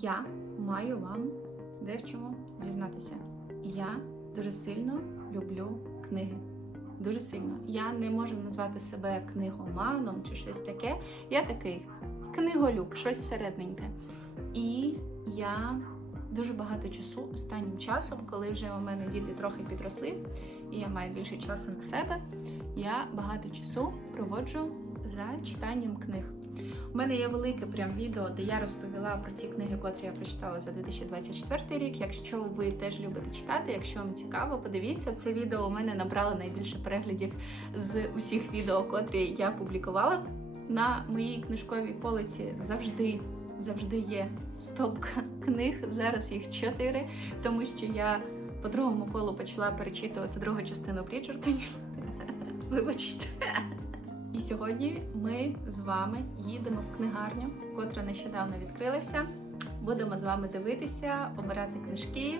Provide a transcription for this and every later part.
Я маю вам де в чому зізнатися. Я дуже сильно люблю книги. Дуже сильно. Я не можу назвати себе книгоманом чи щось таке. Я такий книголюб, щось середненьке. І я дуже багато часу останнім часом, коли вже у мене діти трохи підросли, і я маю більше часу на себе, я багато часу проводжу за читанням книг. У мене є велике прям відео, де я розповіла про ті книги, котрі я прочитала за 2024 рік. Якщо ви теж любите читати, якщо вам цікаво, подивіться це відео. У мене набрало найбільше переглядів з усіх відео, котрі я публікувала. На моїй книжковій полиці завжди завжди є стопка книг. Зараз їх чотири, тому що я по другому колу почала перечитувати другу частину Бріджертонів. Вибачте. І сьогодні ми з вами їдемо в книгарню, котра нещодавно відкрилася. Будемо з вами дивитися, обирати книжки.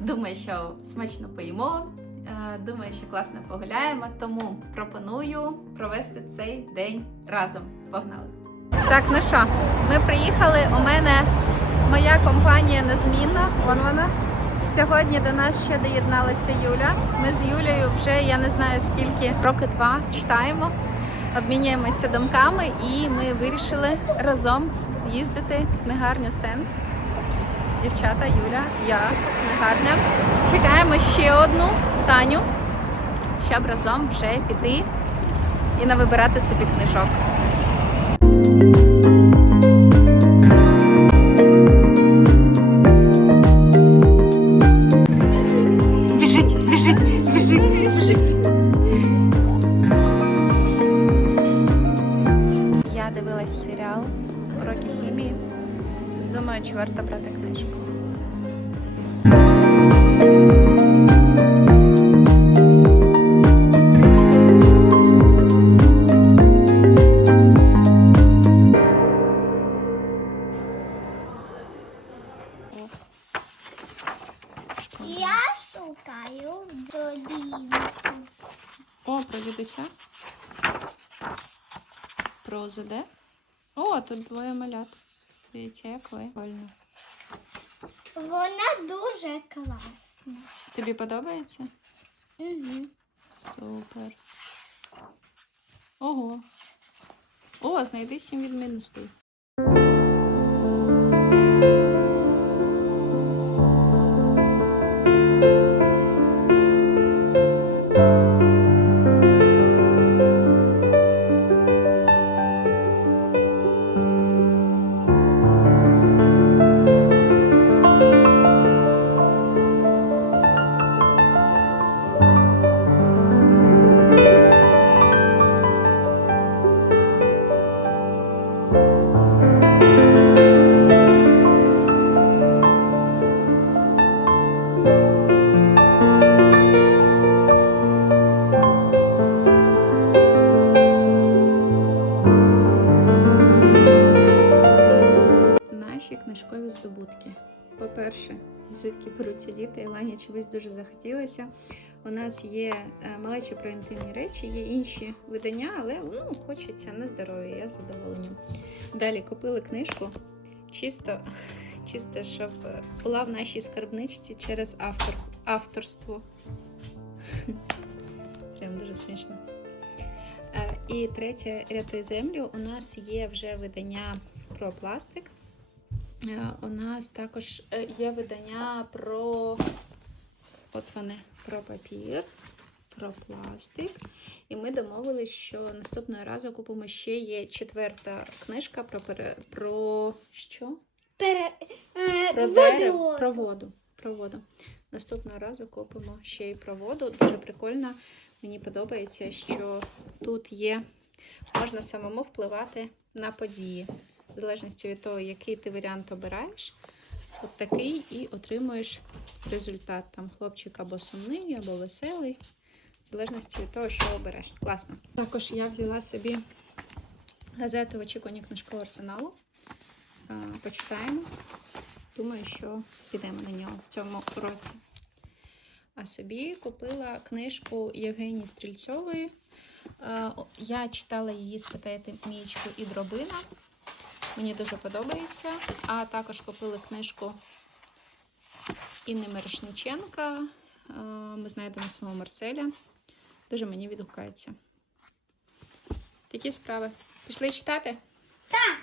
Думаю, що смачно поїмо. Е, Думаю, що класно погуляємо, тому пропоную провести цей день разом. Погнали! Так, ну що, ми приїхали. У мене моя компанія незмінна. Вон вона. Сьогодні до нас ще доєдналася Юля. Ми з Юлею вже я не знаю скільки роки два читаємо, обмінюємося думками, і ми вирішили разом з'їздити в книгарню Сенс. Дівчата, Юля, я, книгарня. Чекаємо ще одну Таню, щоб разом вже піти і навибирати собі книжок. Уроки хімії. Думаю, чи варто брати книжку. Я шукаю долінку. О, про дідуся. Про ОЗД. О, тут двоє малят. Дивіться, як ви. Вольно. Вона дуже класна. Тобі подобається? Угу. Супер. Ого. О, знайди сім відмінностей. Книжкові здобутки. По-перше, звідки беруться діти, Елені чогось дуже захотілося. У нас є е, малечі про інтимні речі, є інші видання, але ну, хочеться на здоров'я, я з задоволенням. Далі купили книжку чисто, чисто, щоб була в нашій скарбничці через автор, авторство. Прям дуже смішно. Е, І третє, рятуй землю. У нас є вже видання про пластик. Е, У нас також е, є видання про от вони, про папір, про пластик. І ми домовились, що наступного разу купимо ще є четверта книжка про пере... про що? Пере... Е, Про воду. дерево, про воду. Про воду. Наступного разу купимо ще й про воду. Дуже прикольно. Мені подобається, що тут є, можна самому впливати на події. В залежності від того, який ти варіант обираєш, от такий і отримуєш результат. Там хлопчик або сумний, або веселий. В залежності від того, що обереш. Класно. Також я взяла собі газету в очікуванні книжкового арсеналу. Почитаємо. Думаю, що підемо на нього в цьому році. А собі купила книжку Євгенії Стрільцьової. Я читала її спитайте Мієчку і Дробина. Мені дуже подобається. А також купили книжку Інни Мирошниченка. Е, Ми знайдемо свого Марселя. Дуже мені відгукається. Такі справи. Пішли читати? Так.